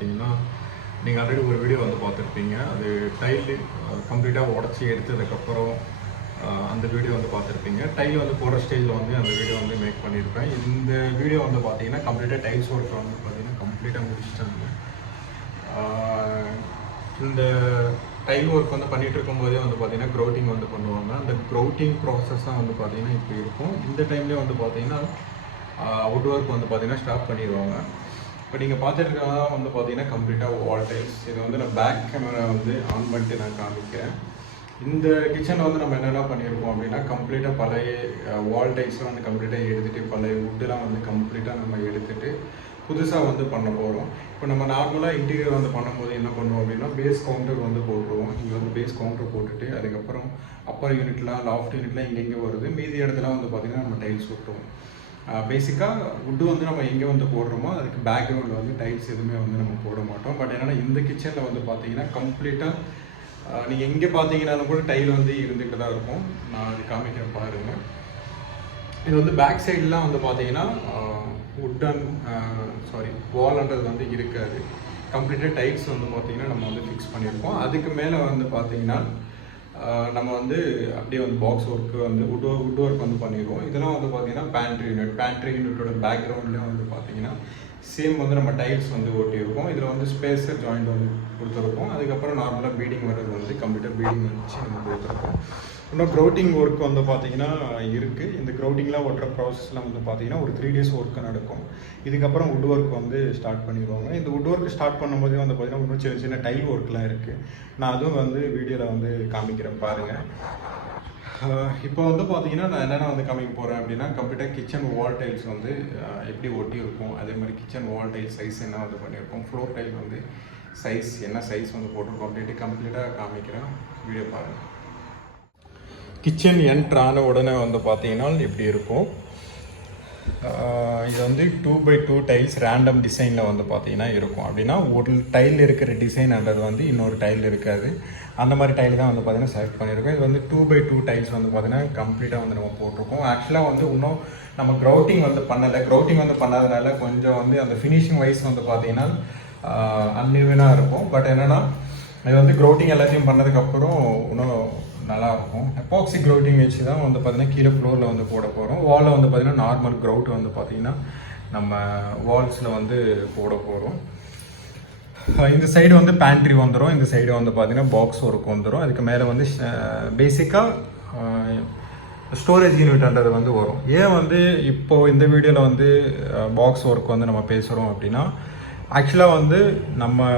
பார்த்தீங்கன்னா நீங்கள் ஆல்ரெடி ஒரு வீடியோ வந்து பார்த்துருப்பீங்க. அது டைல் கம்ப்ளீட்டாக உடச்சி எடுத்ததுக்கப்புறம் அந்த வீடியோ வந்து பார்த்துருப்பீங்க. டைல் வந்து போகிற ஸ்டேஜில் வந்து அந்த வீடியோ வந்து மேக் பண்ணியிருப்பேன். இந்த வீடியோ வந்து பார்த்தீங்கன்னா கம்ப்ளீட்டாக டைல்ஸ் ஒர்க் வந்து பார்த்தீங்கன்னா கம்ப்ளீட்டாக முடிச்சிட்டாங்க. இந்த டைல் ஒர்க் வந்து பண்ணிகிட்டு இருக்கும்போதே வந்து பார்த்தீங்கன்னா க்ரௌட்டிங் வந்து பண்ணுவாங்க. அந்த க்ரௌட்டிங் ப்ராசஸ் தான் வந்து பார்த்தீங்கன்னா இப்போ இருக்கும். இந்த டைம்லேயே வந்து பார்த்தீங்கன்னா வுட் ஒர்க் வந்து பார்த்தீங்கன்னா ஸ்டார்ட் பண்ணிடுவாங்க. இப்போ நீங்கள் பார்த்துருக்கா வந்து பார்த்தீங்கன்னா கம்ப்ளீட்டாக வால் டைல்ஸ். இது வந்து நான் பேக் கேமரா வந்து ஆன் பண்ணிட்டு நான் காமிக்கிறேன். இந்த கிச்சனில் வந்து நம்ம என்னென்ன பண்ணியிருக்கோம் அப்படின்னா கம்ப்ளீட்டாக பழைய வால் டைல்ஸ்லாம் வந்து கம்ப்ளீட்டாக எடுத்துகிட்டு பழைய வுட்டெலாம் வந்து கம்ப்ளீட்டாக நம்ம எடுத்துகிட்டு புதுசாக வந்து பண்ண போகிறோம். இப்போ நம்ம நார்மலாக இன்டீரியர் வந்து பண்ணும்போது என்ன பண்ணுவோம் அப்படின்னா பேஸ் கவுண்டர் வந்து போட்டுருவோம். இங்கே வந்து பேஸ் கவுண்டர் போட்டுட்டு அதுக்கப்புறம் அப்பர் யூனிட்லாம் லாஃப்ட் யூனிட்லாம் இங்கெங்கே வருது, மீதி இடத்துல வந்து பார்த்திங்கன்னா நம்ம டைல்ஸ் விட்டுருவோம். பேசிக்காக வுட்டு வந்து நம்ம எங்கே வந்து போடுறோமோ அதுக்கு பேக்ரவுண்டில் வந்து டைல்ஸ் எதுவுமே வந்து நம்ம போட மாட்டோம். பட் என்னென்னா இந்த கிச்சனில் வந்து பார்த்தீங்கன்னா கம்ப்ளீட்டாக நீங்கள் எங்கே பார்த்தீங்கன்னாலும் கூட டைல் வந்து இருந்துக்கிட்டு தான் இருக்கும். நான் அது காமிக்கிறேன் பாருங்கள். இது வந்து பேக் சைட்லாம் வந்து பார்த்தீங்கன்னா வுட்டன் வால்ன்றது வந்து இருக்காது. கம்ப்ளீட்டாக டைல்ஸ் வந்து பார்த்தீங்கன்னா நம்ம வந்து ஃபிக்ஸ் பண்ணியிருக்கோம். அதுக்கு மேலே வந்து பார்த்தீங்கன்னா நம்ம வந்து அப்படியே வந்து பாக்ஸ் ஒர்க்கு வந்து வுட் ஒர்க் வந்து பண்ணிடுவோம். இதெல்லாம் வந்து பார்த்தீங்கன்னா பேண்ட்ரி யூனிட்டோட பேக்ரவுண்ட்லேயும் வந்து பார்த்தீங்கன்னா சேம் வந்து நம்ம டைல்ஸ் வந்து ஒட்டியிருக்கோம். இதில் வந்து ஸ்பேஸர் ஜாயிண்ட் வந்து கொடுத்துருக்கோம். அதுக்கப்புறம் நார்மலாக பீடிங் வர்றது வந்து கம்ப்ளீட்டாக பீடிங் வச்சு நம்ம கொடுத்துருக்கோம். இன்னும் க்ரௌட்டிங் ஒர்க் வந்து பார்த்தீங்கன்னா இருக்குது. இந்த க்ரௌட்டிங்லாம் ஒட்டுற ப்ராசஸ்லாம் வந்து பார்த்தீங்கன்னா ஒரு 3 days ஒர்க்கு நடக்கும். இதுக்கப்புறம் வுட் ஒர்க் வந்து ஸ்டார்ட் பண்ணிடுவாங்க. இந்த வுட் ஒர்க் ஸ்டார்ட் பண்ணும்போதே வந்து பார்த்தீங்கன்னா இன்னும் சின்ன சின்ன டைல் ஒர்க்லாம் இருக்குது. நான் அதுவும் வந்து வீடியோவில் வந்து காமிக்கிறேன் பாருங்கள். இப்போ வந்து பார்த்தீங்கன்னா நான் என்னென்ன வந்து காமிக்க போகிறேன் அப்படின்னா கம்ப்ளீட்டாக கிச்சன் வால் டைல்ஸ் வந்து எப்படி ஒட்டி இருக்கும், அதே மாதிரி கிச்சன் வால் டைல் சைஸ் என்ன வந்து பண்ணியிருக்கோம், ஃப்ளோர் டைல் வந்து சைஸ் என்ன சைஸ் வந்து போட்டிருக்கோம் அப்படின்ட்டு கம்ப்ளீட்டாக காமிக்கிறேன். வீடியோ பாருங்கள். கிச்சன் என்ட்ரான உடனே வந்து பார்த்தீங்கன்னா இப்படி இருக்கும். இது வந்து 2x2 டைல்ஸ் ரேண்டம் டிசைனில் வந்து பார்த்தீங்கன்னா இருக்கும். அப்படின்னா ஒரு டைல் இருக்கிற டிசைன்ன்றது வந்து இன்னொரு டைல் இருக்காது. அந்த மாதிரி டைல் தான் வந்து பார்த்தீங்கன்னா செலக்ட் பண்ணியிருக்கோம். இது வந்து 2x2 டைல்ஸ் வந்து பார்த்தீங்கன்னா கம்ப்ளீட்டாக வந்து நம்ம போட்டிருக்கோம். ஆக்சுவலாக வந்து இன்னும் நம்ம க்ரௌட்டிங் வந்து பண்ணலை. க்ரௌட்டிங் வந்து பண்ணாதனால கொஞ்சம் வந்து அந்த ஃபினிஷிங் வைஸ் வந்து பார்த்தீங்கன்னா அன்இவனாக இருக்கும். பட் என்னென்னா இது வந்து க்ரௌட்டிங் எல்லாத்தையும் பண்ணதுக்கப்புறம் இன்னும் நல்லாயிருக்கும். எப்பாக்சி க்ரௌட்டிங் வச்சு தான் வந்து பார்த்தீங்கன்னா கீழே ஃப்ளோரில் வந்து போட போகிறோம். வாலில் வந்து பார்த்தீங்கன்னா நார்மல் க்ரௌட் வந்து பார்த்திங்கன்னா நம்ம வால்ஸில் வந்து போட போகிறோம். இந்த சைடு வந்து பேண்ட்ரி வந்துடும். இந்த சைடு வந்து பார்த்திங்கன்னா பாக்ஸ் ஒர்க் வந்துடும். அதுக்கு மேலே வந்து பேசிக்காக ஸ்டோரேஜ் யூனிட்ன்றது வந்து வரும். ஏன் வந்து இப்போது இந்த வீடியோவில் வந்து பாக்ஸ் ஒர்க் வந்து நம்ம பேசுகிறோம் அப்படின்னா ஆக்சுவலாக வந்து நம்ம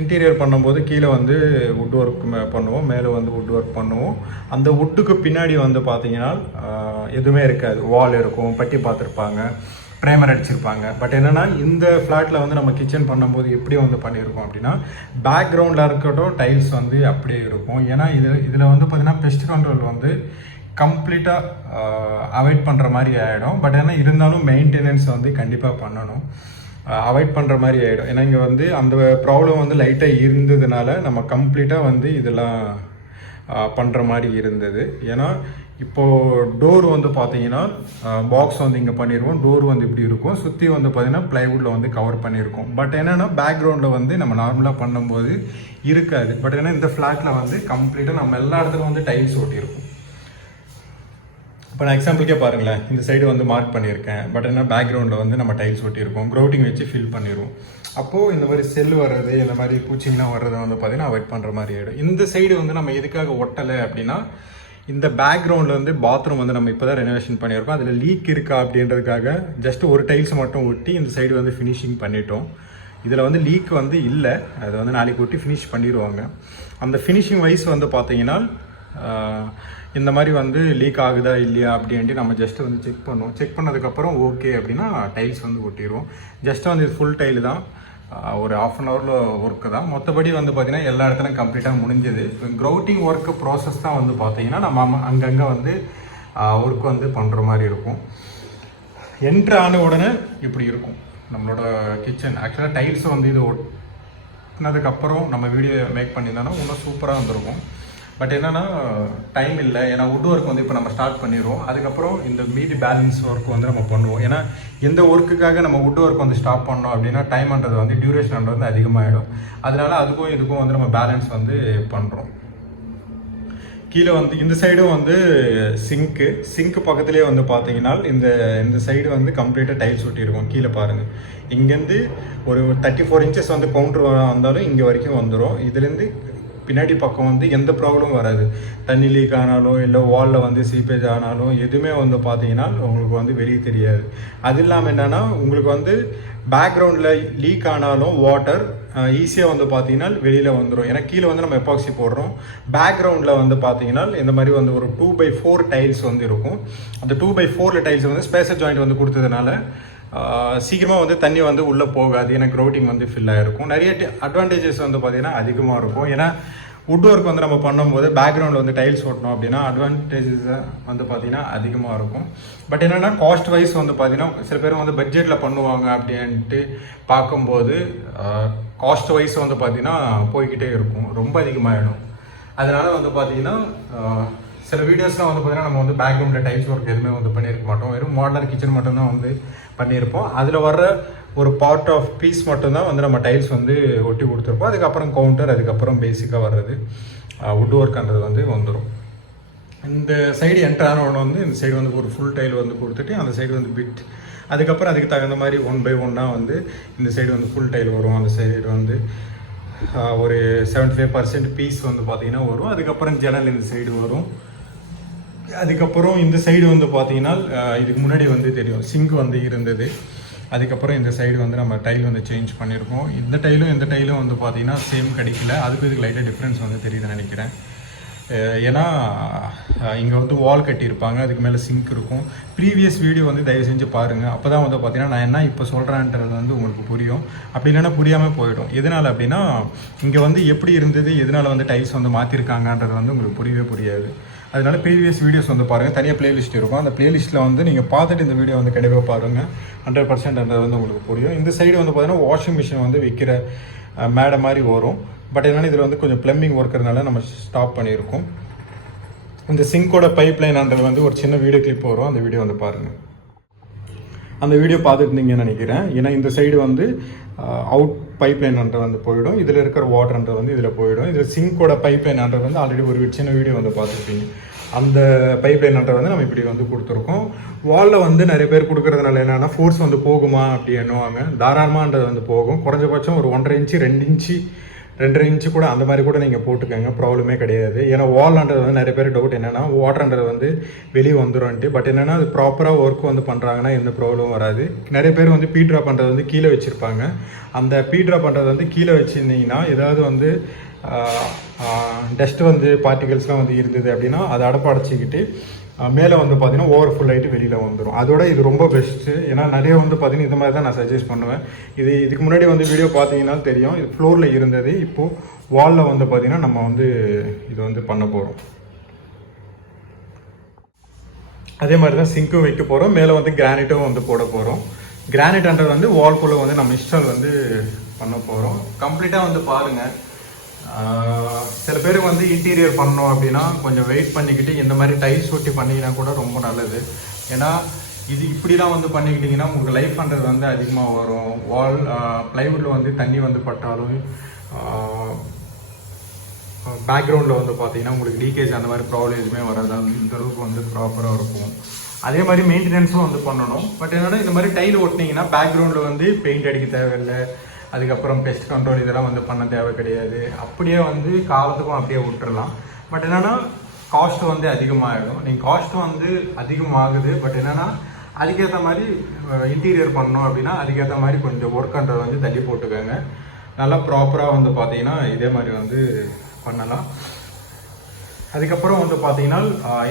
இன்டீரியர் பண்ணும்போது கீழே வந்து வுட் ஒர்க் பண்ணுவோம், மேலே வந்து வுட் ஒர்க் பண்ணுவோம். அந்த வுட்டுக்கு பின்னாடி வந்து பார்த்தீங்கன்னா எதுவுமே இருக்காது. வால் இருக்கும், பட்டி பார்த்துருப்பாங்க, ப்ரைமர் அடிச்சிருப்பாங்க. பட் என்னென்னா இந்த ஃப்ளாட்டில் வந்து நம்ம கிச்சன் பண்ணும்போது எப்படி வந்து பண்ணியிருக்கோம் அப்படின்னா பேக்ரவுண்டில் இருக்கட்டும் டைல்ஸ் வந்து அப்படியே இருக்கும். ஏன்னா இதில் வந்து பார்த்திங்கன்னா பெஸ்ட் கண்ட்ரோல் வந்து கம்ப்ளீட்டாக அவாய்ட் பண்ணுற மாதிரி ஆகிடும். பட் ஏன்னா இருந்தாலும் மெயின்டெனன்ஸ் வந்து கண்டிப்பாக பண்ணணும். அவாய்ட் பண்ணுற மாதிரி ஆகிடும். ஏன்னா இங்கே வந்து அந்த ப்ராப்ளம் வந்து லைட்டாக இருந்ததுனால நம்ம கம்ப்ளீட்டாக வந்து இதெல்லாம் பண்ணுற மாதிரி இருந்தது. ஏன்னா இப்போது டோர் வந்து பார்த்தீங்கன்னா பாக்ஸ் வந்து இங்கே பண்ணிடுவோம். டோர் வந்து இப்படி இருக்கும், சுற்றி வந்து பார்த்தீங்கன்னா ப்ளைவுட்டில் வந்து கவர் பண்ணியிருக்கோம். பட் என்னென்னா பேக்ரவுண்டில் வந்து நம்ம நார்மலாக பண்ணும்போது இருக்காது. பட் ஏன்னா இந்த ஃப்ளாட்டில் வந்து கம்ப்ளீட்டாக நம்ம எல்லா இடத்துல வந்து டைல்ஸ் ஒட்டியிருக்கும். இப்போ நான் எக்ஸாம்பிளுக்கே பாருங்களேன், இந்த சைடு வந்து மார்க் பண்ணியிருக்கேன். பட் என்ன பேக்ரவுண்டில் வந்து நம்ம டைல்ஸ் ஒட்டியிருக்கோம், க்ரௌட்டிங் வச்சு ஃபில் பண்ணிடுவோம். அப்போது இந்த மாதிரி செல் வர்றது, இந்த மாதிரி பூச்சிங்கெலாம் வர்றதை வந்து பார்த்திங்கன்னா அவாய்ட் பண்ணுற மாதிரி ஆகிடும். இந்த சைடு வந்து நம்ம எதுக்காக ஒட்டலை அப்படின்னா இந்த பேக்ரவுண்டில் வந்து பாத்ரூம் வந்து நம்ம இப்போ தான் ரெனோவேஷன் பண்ணியிருக்கோம். அதில் லீக் இருக்கா அப்படின்றதுக்காக ஜஸ்ட் ஒரு டைல்ஸ் மட்டும் ஒட்டி இந்த சைடு வந்து ஃபினிஷிங் பண்ணிட்டோம். இதில் வந்து லீக் வந்து இல்லை, அதை வந்து நாளைக்கு ஒட்டி ஃபினிஷ் பண்ணிடுவாங்க. அந்த ஃபினிஷிங் வைஸ் வந்து பார்த்தீங்கன்னா இந்த மாதிரி வந்து லீக் ஆகுதா இல்லையா அப்படின்ட்டு நம்ம ஜஸ்ட்டு வந்து செக் பண்ணுவோம். செக் பண்ணதுக்கப்புறம் ஓகே அப்படின்னா டைல்ஸ் வந்து ஒட்டிடுவோம். ஜஸ்ட்டு வந்து இது ஃபுல் டைல் தான், ஒரு 1/2 an hour ஒர்க்கு தான். மற்றபடி வந்து பார்த்திங்கன்னா எல்லா இடத்துலையும் கம்ப்ளீட்டாக முடிஞ்சது. இப்போ க்ரௌட்டிங் ஒர்க்கு ப்ராசஸ் தான் வந்து பார்த்திங்கன்னா நம்ம அங்கங்கே வந்து ஒர்க் வந்து பண்ணுற மாதிரி இருக்கும். என்ட்ரு ஆன உடனே இப்படி இருக்கும் நம்மளோட கிச்சன். ஆக்சுவலாக டைல்ஸை வந்து இது ஒட்டினதுக்கப்புறம் நம்ம வீடியோ மேக் பண்ணியிருந்தோன்னா இன்னும் சூப்பராக வந்துருக்கும். பட் என்னன்னா டைம் இல்லை. ஏன்னா வுட் ஒர்க் வந்து இப்போ நம்ம ஸ்டார்ட் பண்ணிடுவோம். அதுக்கப்புறம் இந்த மீதி பேலன்ஸ் ஒர்க் வந்து நம்ம பண்ணுவோம். ஏன்னா எந்த ஒர்க்குக்காக நம்ம வுட் ஒர்க் வந்து ஸ்டாப் பண்ணோம் அப்படின்னா டைம்ன்றது வந்து டியூரேஷன் வந்து அதிகமாகிடும். அதனால அதுக்கும் இதுக்கும் வந்து நம்ம பேலன்ஸ் வந்து பண்ணுறோம். கீழே வந்து இந்த சைடும் வந்து சிங்க்கு பக்கத்துலேயே வந்து பார்த்தீங்கன்னா இந்த சைடு வந்து கம்ப்ளீட்டாக டைல்ஸ் ஒட்டியிருக்கும். கீழே பாருங்கள், இங்கேருந்து ஒரு 34 inches வந்து கவுண்டர் வந்தாலும் இங்கே வரைக்கும் வந்துடும். இதுலேருந்து பின்னாடி பக்கம் வந்து எந்த ப்ராப்ளமும் வராது. தண்ணி லீக் ஆனாலும் இல்லை வாலில் வந்து சீப்பேஜ் ஆனாலும் எதுவுமே வந்து பார்த்தீங்கன்னா உங்களுக்கு வந்து வெளியே தெரியாது. அது இல்லாமல் என்னென்னா உங்களுக்கு வந்து பேக்ரவுண்டில் லீக் ஆனாலும் வாட்டர் ஈஸியாக வந்து பார்த்தீங்கன்னா வெளியில் வந்துடும். ஏன்னா கீழே வந்து நம்ம எப்பாக்சி போடுறோம். பேக்ரவுண்டில் வந்து பார்த்தீங்கன்னா இந்த மாதிரி வந்து ஒரு 2x4 டைல்ஸ் வந்து இருக்கும். அந்த 2x4 டைல்ஸ் வந்து ஸ்பேசர் ஜாயிண்ட் வந்து கொடுத்ததுனால சீக்கிரமாக வந்து தண்ணி வந்து உள்ளே போகாது. ஏன்னா க்ரௌட்டிங் வந்து ஃபில் ஆகிருக்கும். நிறைய அட்வான்டேஜஸ் வந்து பார்த்திங்கன்னா அதிகமாக இருக்கும். ஏன்னா வுட் ஒர்க் வந்து நம்ம பண்ணும்போது பேக்ரவுண்டில் வந்து டைல்ஸ் ஓட்டணும் அப்படின்னா அட்வான்டேஜஸ் வந்து பார்த்திங்கன்னா அதிகமாக இருக்கும். பட் என்னென்னா காஸ்ட் வைஸ் வந்து பார்த்திங்கன்னா சில பேர் வந்து பட்ஜெட்டில் பண்ணுவாங்க அப்படின்ட்டு பார்க்கும்போது காஸ்ட் வைஸ் வந்து பார்த்திங்கன்னா போய்கிட்டே இருக்கும், ரொம்ப அதிகமாகிடும். அதனால் வந்து பார்த்திங்கன்னா சில வீடியோஸ்லாம் வந்து பார்த்திங்கன்னா நம்ம வந்து பேக்ரவுண்டில் டைல்ஸ் ஒர்க் எதுவுமே வந்து பண்ணியிருக்க மாட்டோம். வெறும் மாடலர் கிச்சன் மட்டும்தான் வந்து பண்ணியிருப்போம். அதில் வர்ற ஒரு பார்ட் ஆஃப் பீஸ் மட்டும்தான் வந்து நம்ம டைல்ஸ் வந்து ஒட்டி கொடுத்துருப்போம். அதுக்கப்புறம் கவுண்டர், அதுக்கப்புறம் பேசிக்காக வர்றது வுட் ஒர்க்ன்றது வந்து வந்துடும். இந்த சைடு என்டர் ஆனவொன்னு வந்து இந்த சைடு வந்து ஒரு ஃபுல் டைல் வந்து கொடுத்துட்டு அந்த சைடு வந்து பிட், அதுக்கப்புறம் அதுக்கு தகுந்த மாதிரி 1x1 வந்து இந்த சைடு வந்து ஃபுல் டைல் வரும். அந்த சைடு வந்து ஒரு 75% பீஸ் வந்து பார்த்திங்கன்னா வரும். அதுக்கப்புறம் ஜன்னல் இந்த சைடு வரும். அதுக்கப்புறம் இந்த சைடு வந்து பார்த்திங்கன்னா இதுக்கு முன்னாடி வந்து தெரியும் சிங்க் வந்து இருந்தது. அதுக்கப்புறம் இந்த சைடு வந்து நம்ம டைல் வந்து சேஞ்ச் பண்ணியிருக்கோம். இந்த டைலும் வந்து பார்த்திங்கன்னா சேம் கிடைக்கல. அதுக்கு இதுக்கு லைட்டாக டிஃப்ரென்ஸ் வந்து தெரியுதுன்னு நினைக்கிறேன். ஏன்னா இங்கே வந்து வால் கட்டியிருப்பாங்க, அதுக்கு மேலே சிங்க் இருக்கும். ப்ரீவியஸ் வீடியோ வந்து தயவு செஞ்சு பாருங்கள். அப்போ தான் வந்து பார்த்தீங்கன்னா நான் என்ன இப்போ சொல்கிறேன்றது வந்து உங்களுக்கு புரியும். அப்படி இல்லைன்னா புரியாமல் போயிடும். எதனால் அப்படின்னா இங்கே வந்து எப்படி இருந்தது, எதனால் வந்து டைல்ஸ் வந்து மாற்றிருக்காங்கன்றது வந்து உங்களுக்கு புரியவே புரியாது. அதனால ப்ரீவியஸ் வீடியோஸ் வந்து பாருங்கள். தனியாக பிளேலிஸ்ட் இருக்கும். அந்த பிளேலிஸ்ட்டில் வந்து நீங்கள் பார்த்துட்டு இந்த வீடியோ வந்து கண்டிப்பாக பாருங்கள். 100% வந்து உங்களுக்கு புரியும். இந்த சைடு வந்து பார்த்தீங்கன்னா வாஷிங் மிஷின் வந்து விற்கிற மேடை மாதிரி வரும். பட் என்னென்னா இதில் வந்து கொஞ்சம் ப்ளம்பிங் ஒர்க்கிறதுனால நம்ம ஸ்டாப் பண்ணியிருக்கோம். இந்த சிங்கோட பைப் லைன்ன்றது வந்து ஒரு சின்ன வீடியோ கிளிப் வரும். அந்த வீடியோ வந்து பாருங்கள். அந்த வீடியோ பார்த்துருந்தீங்கன்னு நினைக்கிறேன். ஏன்னா இந்த சைடு வந்து அவுட் பைப் லைன்ன்ற வந்து போயிடும். இதில் இருக்கிற வாட்டர்ன்றது வந்து இதில் போயிடும். இதில் சிங்கோட பைப் லைன்ன்றது வந்து ஆல்ரெடி ஒரு சின்ன வீடியோ வந்து பார்த்துருப்பீங்க. அந்த பைப் லைன்ன்றது வந்து நம்ம இப்படி வந்து கொடுத்துருக்கோம். வாலில் வந்து நிறைய பேர் கொடுக்குறதுனால என்னென்னா ஃபோர்ஸ் வந்து போகுமா அப்படி எண்ணுவாங்க. தாராளமான்றது வந்து போகும். குறைஞ்சபட்சம் ஒரு 1.5 இன்ச்சு 2 இன்ச்சு 2.5 இன்ச்சு கூட அந்த மாதிரி கூட நீங்கள் போட்டுக்கோங்க, ப்ராப்ளமே கிடையாது. ஏன்னா வால்ன்றது வந்து நிறைய பேர் டவுட் என்னென்னா வாட்டர்ன்றது வந்து வெளியே வந்துடும்ன்ட்டு. பட் என்னென்னா அது ப்ராப்பராக ஒர்க் வந்து பண்ணுறாங்கன்னா எந்த ப்ராப்ளமும் வராது. நிறைய பேர் வந்து பீட்ரா பண்ணுறது வந்து கீழே வச்சுருப்பாங்க. அந்த பீட்ரா பண்ணுறது வந்து கீழே வச்சுருந்தீங்கன்னா ஏதாவது வந்து டஸ்ட் வந்து பார்ட்டிகல்ஸ்லாம் வந்து இருந்தது அப்படின்னா அதை அடைச்சிக்கிட்டு மேலே வந்து பார்த்தீங்கன்னா ஓவர்ஃபுல் ஆகிட்டு வெளியில் வந்துடும். அதோட இது ரொம்ப பெஸ்ட்டு. ஏன்னா நிறைய வந்து பார்த்தீங்கன்னா இந்த மாதிரி தான் நான் சஜஸ்ட் பண்ணுவேன். இதுக்கு முன்னாடி வந்து வீடியோ பார்த்தீங்கன்னா தெரியும். இது ஃப்ளோரில் இருந்தது. இப்போது வாலில் வந்து பார்த்தீங்கன்னா நம்ம வந்து இது வந்து பண்ண போகிறோம். அதே மாதிரி தான் சிங்க்கும் வைக்க போகிறோம். மேலே வந்து கிரானைட்டும் வந்து போட போகிறோம். கிரானைட்ன்றது வந்து வால்குள்ளே வந்து நம்ம இன்ஸ்டால் வந்து பண்ண போகிறோம். கம்ப்ளீட்டாக வந்து பாருங்கள். சில பேருக்கு வந்து இன்டீரியர் பண்ணோம் அப்படின்னா கொஞ்சம் வெயிட் பண்ணிக்கிட்டு இந்த மாதிரி டைல்ஸ் ஒட்டி பண்ணிங்கன்னா கூட ரொம்ப நல்லது. ஏன்னா இது இப்படிலாம் வந்து பண்ணிக்கிட்டிங்கன்னா உங்களுக்கு லைஃப்ன்றது வந்து அதிகமாக வரும். வால் ப்ளைவுட்டில் வந்து தண்ணி வந்து பட்டாலும் பேக்ரவுண்டில் வந்து பார்த்தீங்கன்னா உங்களுக்கு லீக்கேஜ் அந்த மாதிரி ப்ராப்ளம் எதுவுமே வராது. இந்த அளவுக்கு வந்து ப்ராப்பராக இருக்கும். அதே மாதிரி மெயின்டெனன்ஸும் வந்து பண்ணணும். பட் என்னென்னா இந்த மாதிரி டைல் ஒட்டினீங்கன்னா பேக்ரவுண்டில் வந்து பெயிண்ட் அடிக்க தேவையில்லை. அதுக்கப்புறம் பெஸ்ட் கண்ட்ரோல் இதெல்லாம் வந்து பண்ண தேவை கிடையாது. அப்படியே வந்து காலத்துக்கும் அப்படியே விட்டுறலாம். பட் என்னென்னா காஸ்ட் வந்து அதிகமாகிடும். நீங்கள் காஸ்ட் வந்து அதிகமாகுது. பட் என்னென்னா அதுக்கேற்ற மாதிரி இன்டீரியர் பண்ணணும் அப்படின்னா அதுக்கேற்ற மாதிரி கொஞ்சம் ஒர்க்ன்றது வந்து தள்ளி போட்டுக்கோங்க. நல்லா ப்ராப்பராக வந்து பார்த்தீங்கன்னா இதே மாதிரி வந்து பண்ணலாம். அதுக்கப்புறம் வந்து பார்த்தீங்கன்னா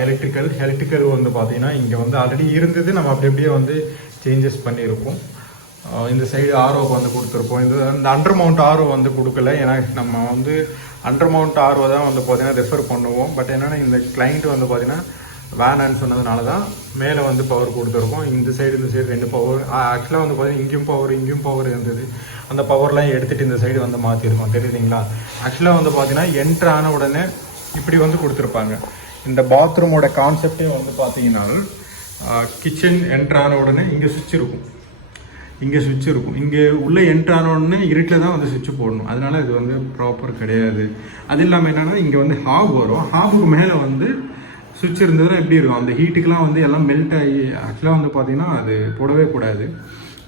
எலக்ட்ரிக்கல் வந்து பார்த்தீங்கன்னா இங்கே வந்து ஆல்ரெடி இருந்தது. நம்ம அப்படி அப்படியே வந்து சேஞ்சஸ் பண்ணியிருக்கோம். இந்த சைடு ஆர்ஓக்கு வந்து கொடுத்துருப்போம். இந்த அண்டர் மவுண்ட் ஆர்ஓ வந்து கொடுக்கல. ஏன்னா நம்ம வந்து அண்டர் மவுண்ட் ஆர்ஓ தான் வந்து பார்த்தீங்கன்னா ரெஃபர் பண்ணுவோம். பட் என்னென்னா இந்த கிளைண்ட் வந்து பார்த்தீங்கன்னா வேணான்னு சொன்னதுனால தான் மேலே வந்து பவர் கொடுத்துருக்கோம். இந்த சைடு 2 பவர். ஆக்சுவலாக வந்து பார்த்தீங்கன்னா இங்கேயும் பவர் இருந்தது. அந்த பவர்லாம் எடுத்துகிட்டு இந்த சைடு வந்து மாற்றிருக்கோம். தெரியுதுங்களா? ஆக்சுவலாக வந்து பார்த்தீங்கன்னா என்ட்ரு ஆன உடனே இப்படி வந்து கொடுத்துருப்பாங்க. இந்த பாத்ரூமோட கான்செப்டே வந்து பார்த்தீங்கன்னா கிச்சன் என்ட்ரான உடனே இங்கே சுவிட்ச் இருக்கும், இங்கே உள்ளே என்ட்ரான உடனே இருட்டில் தான் வந்து சுவிட்ச் போடணும். அதனால இது வந்து ப்ராப்பர் கிடையாது. அது இல்லாமல் என்னென்னா இங்கே வந்து ஹாப் வரும், ஹாபுக்கு மேலே வந்து சுவிட்ச் இருந்ததுன்னா எப்படி இருக்கும், அந்த ஹீட்டுக்கெலாம் வந்து எல்லாம் மெல்ட் ஆகி ஆக்சுவலாக வந்து பார்த்திங்கன்னா அது போடவே கூடாது.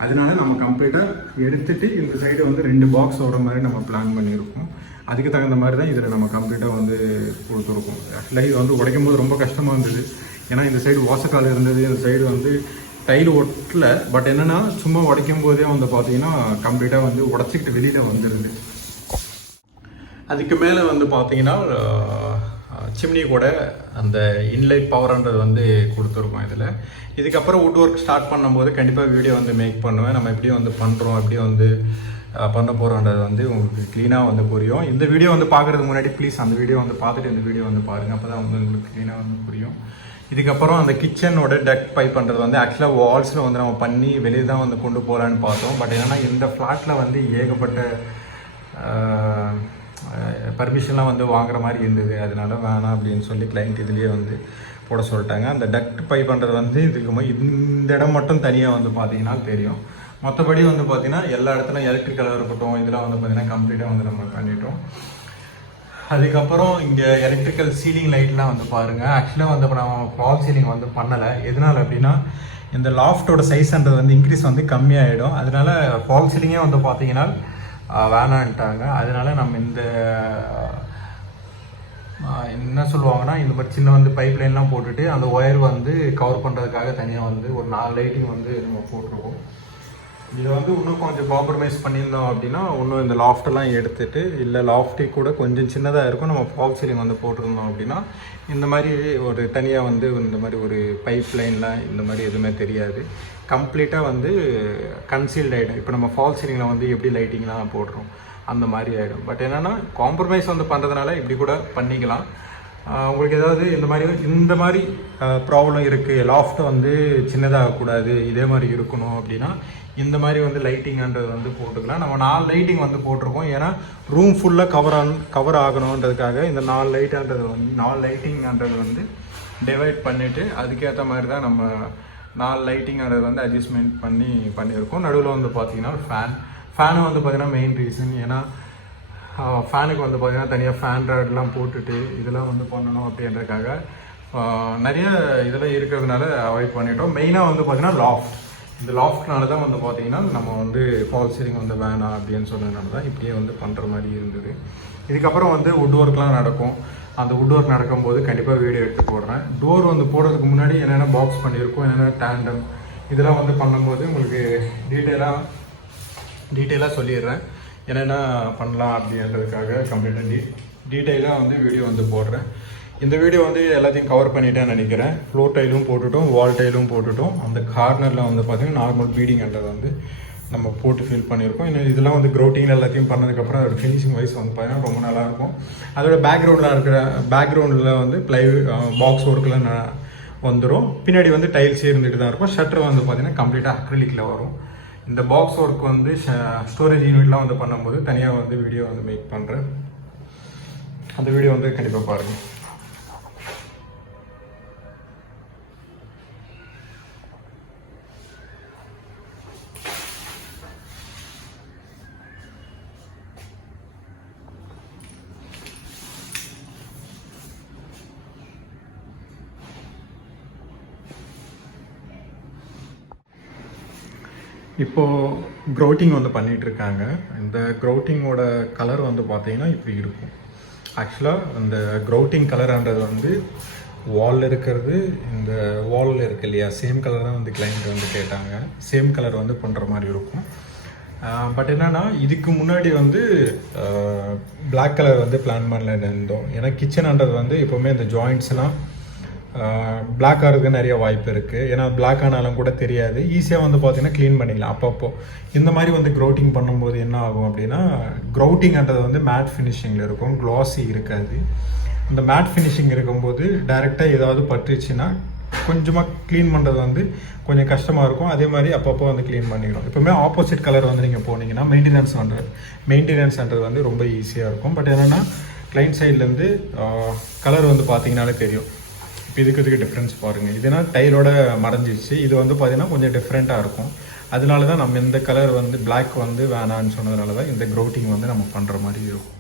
அதனால நம்ம கம்ப்ளீட்டாக எடுத்துகிட்டு இந்த சைடு வந்து 2 பாக்ஸ் வர மாதிரி நம்ம பிளான் பண்ணியிருக்கோம். அதுக்கு தகுந்த மாதிரி தான் இதில் நம்ம கம்ப்ளீட்டாக வந்து கொடுத்துருக்கோம். ஆக்சுவலாக இது வந்து உடைக்கும் போது ரொம்ப கஷ்டமாக இருந்தது. ஏன்னா இந்த சைடு வாசக்கால் இருந்தது, இந்த சைடு வந்து டைல் ஒட்டல. பட் என்னென்னா சும்மா உடைக்கும் போதே வந்து பார்த்தீங்கன்னா கம்ப்ளீட்டாக வந்து உடச்சிக்கிட்டு வெளியில் வந்துடுது. அதுக்கு மேலே வந்து பார்த்தீங்கன்னா சிம்னி கூட அந்த இன்லைட் பவர்ன்றது வந்து கொடுத்துருக்கோம் இதில். இதுக்கப்புறம் வுட் ஒர்க் ஸ்டார்ட் பண்ணும்போது கண்டிப்பாக வீடியோ வந்து மேக் பண்ணுவேன். நம்ம எப்படி வந்து பண்ணுறோம், எப்படி வந்து பண்ண போகிறோன்றது வந்து உங்களுக்கு க்ளீனாக வந்து புரியும். இந்த வீடியோ வந்து பார்க்குறதுக்கு முன்னாடி ப்ளீஸ் அந்த வீடியோ வந்து பார்த்துட்டு இந்த வீடியோ வந்து பாருங்கள். அப்போ தான் வந்து உங்களுக்கு க்ளீனாக வந்து புரியும். இதுக்கப்புறம் அந்த கிச்சனோட டெக் பைப் பண்ணுறது வந்து ஆக்சுவலாக வால்ஸில் வந்து நம்ம பண்ணி வெளியே தான் வந்து கொண்டு போகலான்னு பார்த்தோம். பட் என்னென்னா இந்த ஃப்ளாட்டில் வந்து ஏகப்பட்ட பர்மிஷன்லாம் வந்து வாங்குற மாதிரி இருந்தது. அதனால வேணாம் அப்படின்னு சொல்லி கிளைண்ட் இதுலேயே வந்து போட சொல்லிட்டாங்க. அந்த டக்ட் பைப் பண்ணுறது வந்து இதுக்கு இந்த இடம் மட்டும் தனியாக வந்து பார்த்தீங்கன்னா தெரியும். மற்றபடி வந்து பார்த்தீங்கன்னா எல்லா இடத்துலையும் எலக்ட்ரிக்கலாக இருக்கட்டும், இதெல்லாம் வந்து பார்த்தீங்கன்னா கம்ப்ளீட்டாக வந்து நம்ம பண்ணிட்டோம். அதுக்கப்புறம் இங்கே எலக்ட்ரிக்கல் சீலிங் லைட்லாம் வந்து பாருங்கள். ஆக்சுவலாக வந்து இப்போ நம்ம ஃபால் சீலிங் வந்து பண்ணலை. எதனால் அப்படின்னா இந்த லாஃப்டோட சைஸ்ன்றது வந்து இன்க்ரீஸ் வந்து கம்மியாகிடும். அதனால ஃபால் சீலிங்கே வந்து பார்த்தீங்கன்னா வேணான்ட்டாங்க. அதனால நம்ம இந்த என்ன சொல்லுவாங்கன்னா இந்த மாதிரி சின்ன வந்து பைப் லைன்லாம் போட்டுட்டு அந்த ஒயர் வந்து கவர் பண்ணுறதுக்காக தனியாக வந்து ஒரு 4 லைட்டிங் வந்து நம்ம போட்டிருக்கோம். இதை வந்து இன்னும் கொஞ்சம் காம்ப்ரமைஸ் பண்ணியிருந்தோம் அப்படின்னா இன்னும் இந்த லாஃப்டெல்லாம் எடுத்துகிட்டு, இல்லை லாஃப்டே கூட கொஞ்சம் சின்னதாக இருக்கும், நம்ம ஃபால் சீலிங் வந்து போட்டிருந்தோம் அப்படின்னா இந்த மாதிரி ஒரு தனியாக வந்து இந்த மாதிரி ஒரு பைப் லைன்லாம் இந்த மாதிரி எதுவுமே தெரியாது. கம்ப்ளீட்டாக வந்து கன்சீல்ட் ஆகிடும். இப்போ நம்ம ஃபால் சீலிங்கில் வந்து எப்படி லைட்டிங்லாம் போடுறோம் அந்த மாதிரி ஆகிடும். பட் என்னென்னா காம்ப்ரமைஸ் வந்து பண்ணுறதுனால இப்படி கூட பண்ணிக்கலாம். உங்களுக்கு ஏதாவது இந்த மாதிரி ப்ராப்ளம் இருக்குது, லாஃப்ட் வந்து சின்னதாகக்கூடாது, இதே மாதிரி இருக்கணும் அப்படின்னா இந்த மாதிரி வந்து லைட்டிங்ன்றது வந்து போட்டுக்கலாம். நம்ம 4 லைட்டிங் வந்து போட்டிருக்கோம். ஏன்னா ரூம் ஃபுல்லாக கவர் ஆகணுன்றதுக்காக இந்த 4 லைட்டிங்ன்றது வந்து டிவைட் பண்ணிவிட்டு அதுக்கேற்ற மாதிரி தான் நம்ம 4 லைட்டிங்ன்றது வந்து அட்ஜஸ்ட்மெண்ட் பண்ணியிருக்கோம். நடுவில் வந்து பார்த்திங்கன்னா ஃபேனு வந்து பார்த்திங்கன்னா மெயின் ரீசன். ஏன்னா ஃபேனுக்கு வந்து பார்த்திங்கன்னா தனியாக ஃபேன் ராட்லாம் போட்டுட்டு இதெல்லாம் வந்து பண்ணணும் அப்படின்றதுக்காக நிறைய இதெல்லாம் இருக்கிறதுனால அவாய்ட் பண்ணிட்டோம். மெயினாக வந்து பார்த்திங்கன்னா இந்த லாஃப்ட்னால தான் வந்து பார்த்திங்கன்னா நம்ம வந்து ஃபால் சீலிங் வந்து வேணாம் அப்படின்னு சொன்னதுனால தான் இப்படியே வந்து பண்ணுற மாதிரி இருந்தது. இதுக்கப்புறம் வந்து வுட் ஒர்க்லாம் நடக்கும். அந்த வுட் ஒர்க் நடக்கும்போது கண்டிப்பாக வீடியோ எடுத்து போடுறேன். டோர் வந்து போடுறதுக்கு முன்னாடி என்னென்ன பாக்ஸ் பண்ணியிருக்கோம், என்னென்ன டேண்டம் இதெல்லாம் வந்து பண்ணும்போது உங்களுக்கு டீட்டெயிலாக சொல்லிடுறேன். என்னென்ன பண்ணலாம் அப்படின்றதுக்காக கம்ப்ளீட்டாக டீட்டெயிலாக வந்து வீடியோ வந்து போடுறேன். இந்த வீடியோ வந்து எல்லாத்தையும் கவர் பண்ணிட்டேன்னு நினைக்கிறேன். ஃப்ளோர் டைலும் போட்டுட்டோம், வால் டைலும் போட்டுட்டோம். அந்த கார்னரில் வந்து பார்த்திங்கன்னா நார்மல் பீடிங்ன்றது வந்து நம்ம போட்டு ஃபில் பண்ணியிருக்கோம். இன்னும் இதெல்லாம் வந்து க்ரௌட்டிங் எல்லாத்தையும் பண்ணதுக்கப்புறம் அதோட ஃபினிஷிங் வைஸ் வந்து பார்த்தீங்கன்னா ரொம்ப நல்லாயிருக்கும். அதோட பேக்ரவுண்டில் வந்து பாக்ஸ் ஒர்க்கில் வந்துடும். பின்னாடி வந்து டைல்ஸே இருந்துகிட்டு தான் இருக்கும். ஷட்டர் வந்து பார்த்திங்கன்னா கம்ப்ளீட்டாக அக்ரிலிக்கில் வரும். இந்த பாக்ஸ் ஒர்க் வந்து ஸ்டோரேஜ் யூனிட்லாம் வந்து பண்ணும்போது தனியாக வந்து வீடியோ வந்து மேக் பண்ணுறேன். அந்த வீடியோ வந்து கண்டிப்பாக பாருங்கள். இப்போது க்ரௌட்டிங் வந்து பண்ணிகிட்ருக்காங்க. இந்த க்ரௌட்டிங்கோட கலர் வந்து பார்த்தீங்கன்னா இப்படி இருக்கும். ஆக்சுவலாக இந்த க்ரௌட்டிங் கலர்ன்றது வந்து வாலில் இருக்கிறது, இந்த வாலில் இருக்கு இல்லையா, சேம் கலர் தான் வந்து கிளைண்ட் வந்து கேட்டாங்க. சேம் கலர் வந்து பண்ணுற மாதிரி இருக்கும். பட் என்னென்னா இதுக்கு முன்னாடி வந்து பிளாக் கலர் வந்து பிளான் பண்ணல இருந்தோம். ஏன்னா கிச்சன்ன்றது வந்து எப்போவுமே இந்த ஜாயிண்ட்ஸ்லாம் பிளாக் ஆகிறதுக்கு நிறைய வாய்ப்பு இருக்குது. ஏன்னா பிளாக் ஆனாலும் கூட தெரியாது, ஈஸியாக வந்து பார்த்திங்கன்னா க்ளீன் பண்ணிக்கலாம் அப்பப்போ. இந்த மாதிரி வந்து க்ரௌட்டிங் பண்ணும்போது என்ன ஆகும் அப்படின்னா, க்ரௌட்டிங்ன்றது வந்து மேட் ஃபினிஷிங்கில் இருக்கும், க்ளாஸி இருக்காது. இந்த மேட் ஃபினிஷிங் இருக்கும்போது டைரெக்டாக ஏதாவது பட்டுச்சுன்னா கொஞ்சமாக க்ளீன் பண்ணுறது வந்து கொஞ்சம் கஷ்டமாக இருக்கும். அதே மாதிரி அப்பப்போ வந்து க்ளீன் பண்ணிக்கணும். எப்போவுமே ஆப்போசிட் கலர் வந்து நீங்கள் போனீங்கன்னா மெயின்டெனன்ஸ்ன்றது வந்து ரொம்ப ஈஸியாக இருக்கும். பட் என்னென்னா கிளைண்ட் சைட்லேருந்து கலர் வந்து பார்த்தீங்கனாலே தெரியும். இப்போ இதுக்கு டிஃப்ரென்ஸ் பாருங்கள். இதுனா டைலோட மறைஞ்சிச்சு. இது வந்து பார்த்தீங்கன்னா கொஞ்சம் டிஃப்ரெண்ட்டாக இருக்கும். அதனால தான் நம்ம இந்த கலர் வந்து பிளாக் வந்து வேணான்னு சொன்னதுனால தான் இந்த க்ரௌட்டிங் வந்து நம்ம பண்ணுற மாதிரி இருக்கும்.